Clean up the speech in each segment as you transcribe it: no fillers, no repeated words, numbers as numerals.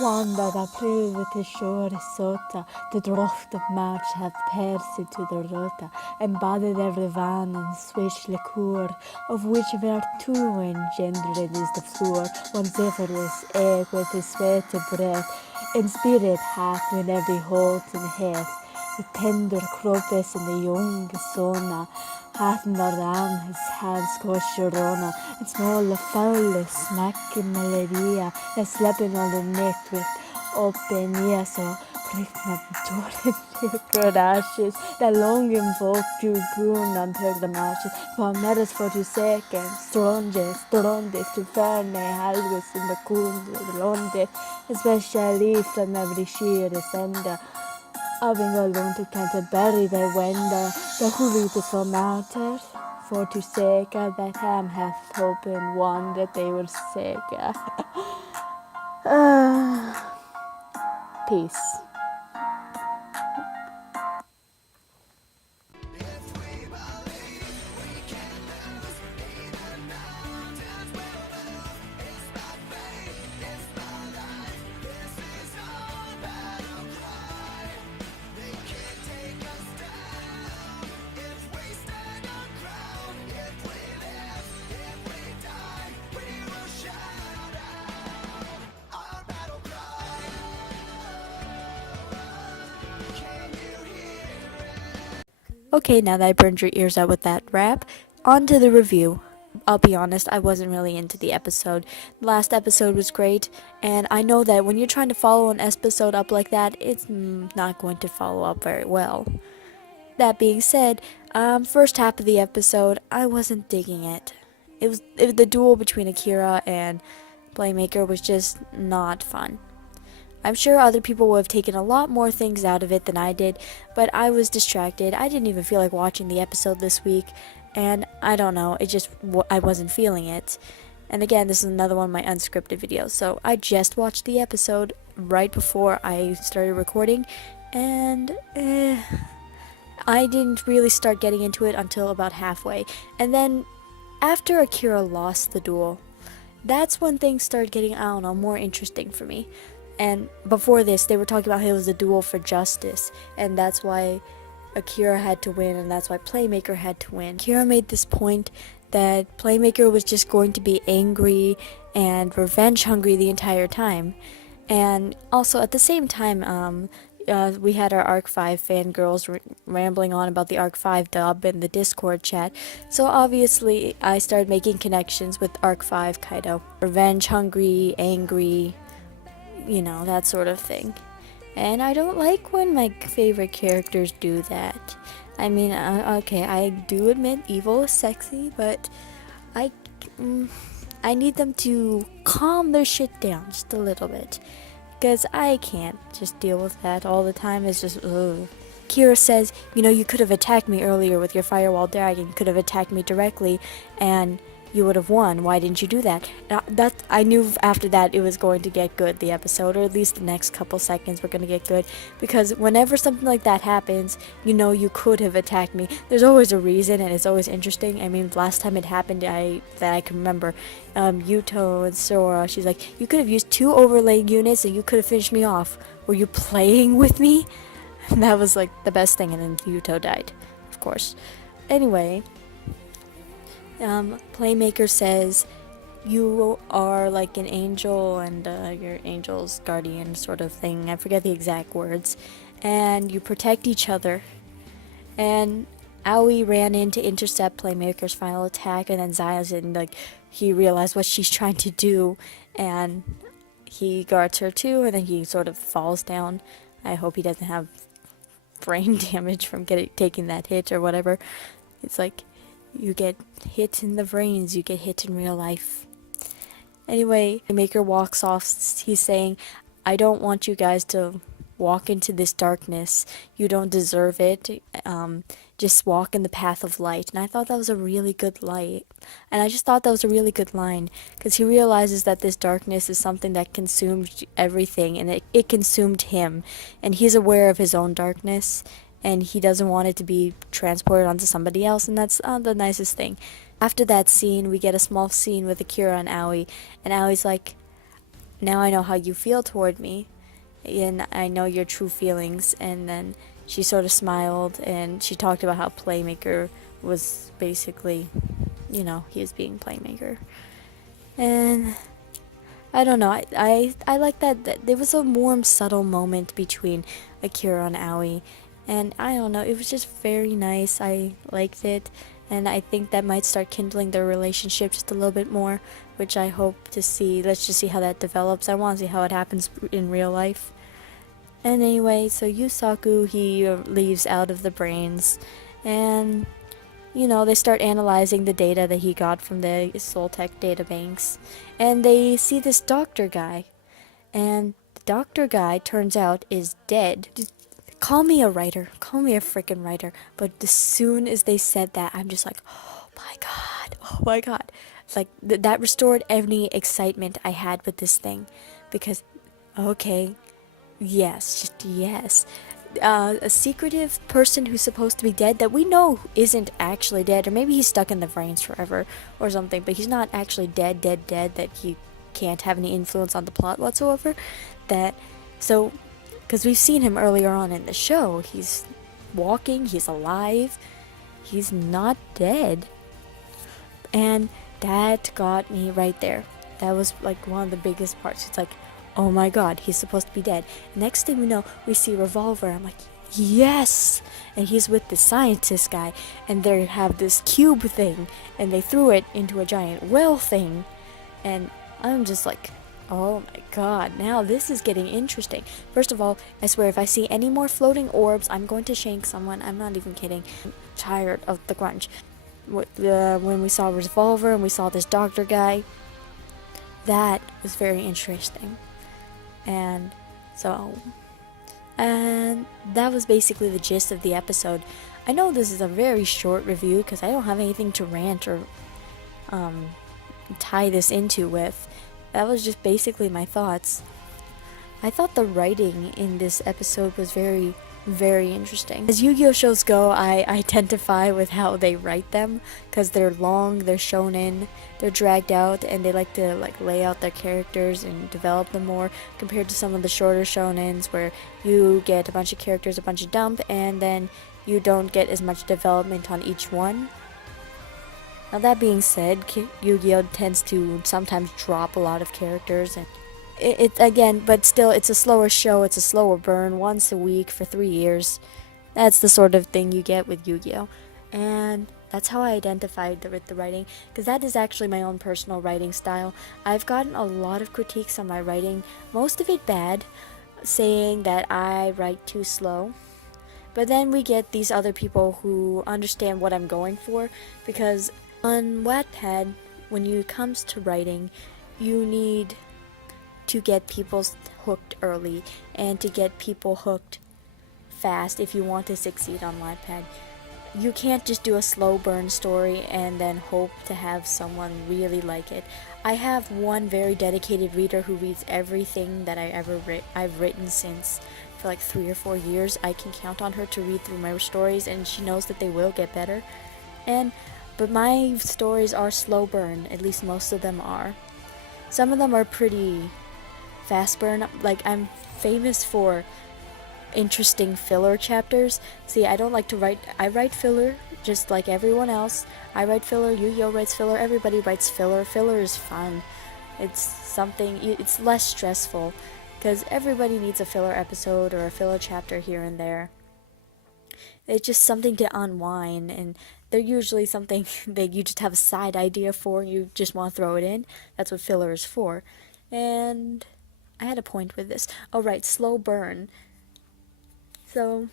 Wanda da prövet till shore sota, the droft of March hath pierced to the rota, embodied every van and swish liqueur, of which were two engendered is the floor, one zephyrus egg with his sweaty breath, and spirit hath when every halt and hath, the tender croppes and the young sona, hath not down his hands scorcherona, and small foul snack in malaria, and slapping on the neck with open ears, so pricknat Jordan good ashes, the longing folk to goon until the marshes, for matters for 2 seconds, strongest to ferne halvus in the cool londe, especially from every sheer ascender. Having alone to Canterbury they went, the Hurritas for martyrs, for to say that ham hath hope and one that they will say. Peace. Okay, now that I burned your ears out with that rap, on to the review. I'll be honest, I wasn't really into the episode. The last episode was great, and I know that when you're trying to follow an episode up like that, it's not going to follow up very well. That being said, first half of the episode, I wasn't digging it. The duel between Akira and Playmaker was just not fun. I'm sure other people would have taken a lot more things out of it than I did, but I was distracted. I didn't even feel like watching the episode this week, and I don't know, I wasn't feeling it. And again, this is another one of my unscripted videos, so I just watched the episode right before I started recording, and I didn't really start getting into it until about halfway. And then, after Akira lost the duel, that's when things started getting, I don't know, more interesting for me. And before this, they were talking about how it was a duel for justice, and that's why Akira had to win, and that's why Playmaker had to win. Akira made this point that Playmaker was just going to be angry and revenge hungry the entire time. And also, at the same time, we had our Arc 5 fangirls rambling on about the Arc 5 dub in the Discord chat, so obviously I started making connections with Arc 5 Kaido. Revenge hungry, angry, that sort of thing. And I don't like when my favorite characters do that. I mean, okay, I do admit evil is sexy, but I need them to calm their shit down just a little bit. Because I can't just deal with that all the time. It's just, ugh. Kira says, you could have attacked me earlier with your firewall dragon. You could have attacked me directly, and you would have won. Why didn't you do that? I knew after that it was going to get good, the episode, or at least the next couple seconds were going to get good, because whenever something like that happens, you could have attacked me. There's always a reason, and it's always interesting. I mean, last time it happened, that I can remember, Yuto and Sora, she's like, you could have used 2 overlay units and you could have finished me off. Were you playing with me? And that was like the best thing, and then Yuto died, of course. Anyway, Playmaker says, you are like an angel and your angel's guardian sort of thing. I forget the exact words. And you protect each other. And Aoi ran in to intercept Playmaker's final attack, and then Zaya's he realized what she's trying to do, and he guards her too, and then he sort of falls down. I hope he doesn't have brain damage from taking that hit or whatever. It's like, you get hit in the brains, you get hit in real life. Anyway, Maker walks off. He's saying, I don't want you guys to walk into this darkness. You don't deserve it. Just walk in the path of light. And I thought that was a really good light. And I just thought that was a really good line, because he realizes that this darkness is something that consumed everything, and it consumed him. And he's aware of his own darkness, and he doesn't want it to be transported onto somebody else, and that's the nicest thing. After that scene, we get a small scene with Akira and Aoi, and Aoi's like, now I know how you feel toward me, and I know your true feelings. And then she sort of smiled, and she talked about how Playmaker was basically, he was being Playmaker. And I don't know, I like that there was a warm, subtle moment between Akira and Aoi. And I don't know, it was just very nice. I liked it. And I think that might start kindling their relationship just a little bit more, which I hope to see. Let's just see how that develops. I want to see how it happens in real life. And anyway, so Yusaku, he leaves out of the brains, and they start analyzing the data that he got from the Soltech databanks, and they see this doctor guy, and the doctor guy turns out is dead. Just call me a writer, call me a freaking writer, but as soon as they said that, I'm just like, oh my god. Like, that restored any excitement I had with this thing, because, okay, yes, just yes. A secretive person who's supposed to be dead that we know isn't actually dead, or maybe he's stuck in the brains forever or something, but he's not actually dead, that he can't have any influence on the plot whatsoever. So, because we've seen him earlier on in the show, he's walking, he's alive, he's not dead. And that got me right there. That was like one of the biggest parts. It's like, oh my god, he's supposed to be dead. Next thing we know, we see Revolver. I'm like, yes! And he's with the scientist guy, and they have this cube thing, and they threw it into a giant well thing. And I'm just like, oh my god, now this is getting interesting. First of all, I swear, if I see any more floating orbs, I'm going to shank someone. I'm not even kidding. I'm tired of the grunge. When we saw Revolver and we saw this doctor guy, that was very interesting. And that was basically the gist of the episode. I know this is a very short review because I don't have anything to rant or tie this into with. That was just basically my thoughts. I thought the writing in this episode was very, very interesting. As Yu-Gi-Oh shows go, I identify with how they write them, because they're long, they're shonen, they're dragged out, and they like to lay out their characters and develop them more, compared to some of the shorter shonens where you get a bunch of characters, a bunch of dump, and then you don't get as much development on each one. Now that being said, Yu-Gi-Oh tends to sometimes drop a lot of characters, and it again, but still, it's a slower show, it's a slower burn, once a week for 3 years. That's the sort of thing you get with Yu-Gi-Oh! And that's how I identified with the writing, because that is actually my own personal writing style. I've gotten a lot of critiques on my writing, most of it bad, saying that I write too slow. But then we get these other people who understand what I'm going for, because on Wattpad, when it comes to writing, you need to get people hooked early and to get people hooked fast if you want to succeed on Wattpad. You can't just do a slow burn story and then hope to have someone really like it. I have one very dedicated reader who reads everything that I've written since for like 3 or 4 years. I can count on her to read through my stories, and she knows that they will get better. But my stories are slow burn, at least most of them are. Some of them are pretty fast burn. Like, I'm famous for interesting filler chapters. See, I don't like to write. I write filler just like everyone else. I write filler, Yu-Gi-Oh writes filler, everybody writes filler. Filler is fun. It's less stressful, because everybody needs a filler episode or a filler chapter here and there. It's just something to unwind, and they're usually something that you just have a side idea for, and you just want to throw it in. That's what filler is for. And I had a point with this. Oh, right, slow burn. So,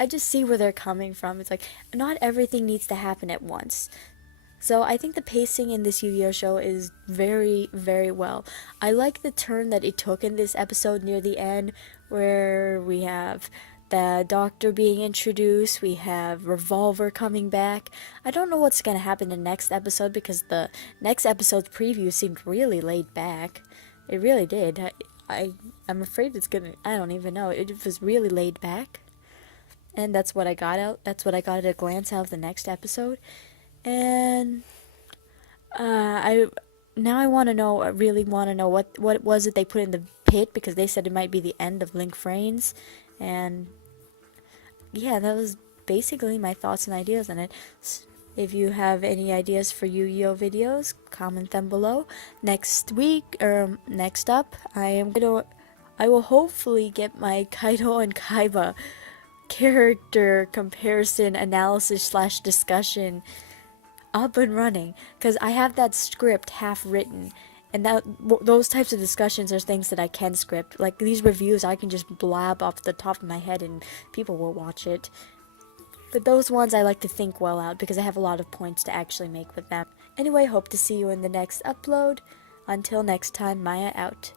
I just see where they're coming from. It's like, not everything needs to happen at once. So, I think the pacing in this Yu-Gi-Oh show is very, very well. I like the turn that it took in this episode near the end, where we have the doctor being introduced, we have Revolver coming back. I don't know what's going to happen in the next episode, because the next episode's preview seemed really laid back. It really did. I'm afraid it's gonna. I don't even know. It was really laid back, and that's what I got out. That's what I got at a glance out of the next episode, and I now I want to know, I really want to know what was it they put in the pit, because they said it might be the end of VRains. And yeah, that was basically my thoughts and ideas on it. If you have any ideas for Yu-Gi-Oh videos, comment them below. Next week, or next up, I will hopefully get my Kaido and Kaiba character comparison analysis slash discussion up and running, because I have that script half written, and those types of discussions are things that I can script. Like these reviews, I can just blab off the top of my head and people will watch it. But those ones I like to think well out, because I have a lot of points to actually make with them. Anyway, hope to see you in the next upload. Until next time, Mya out.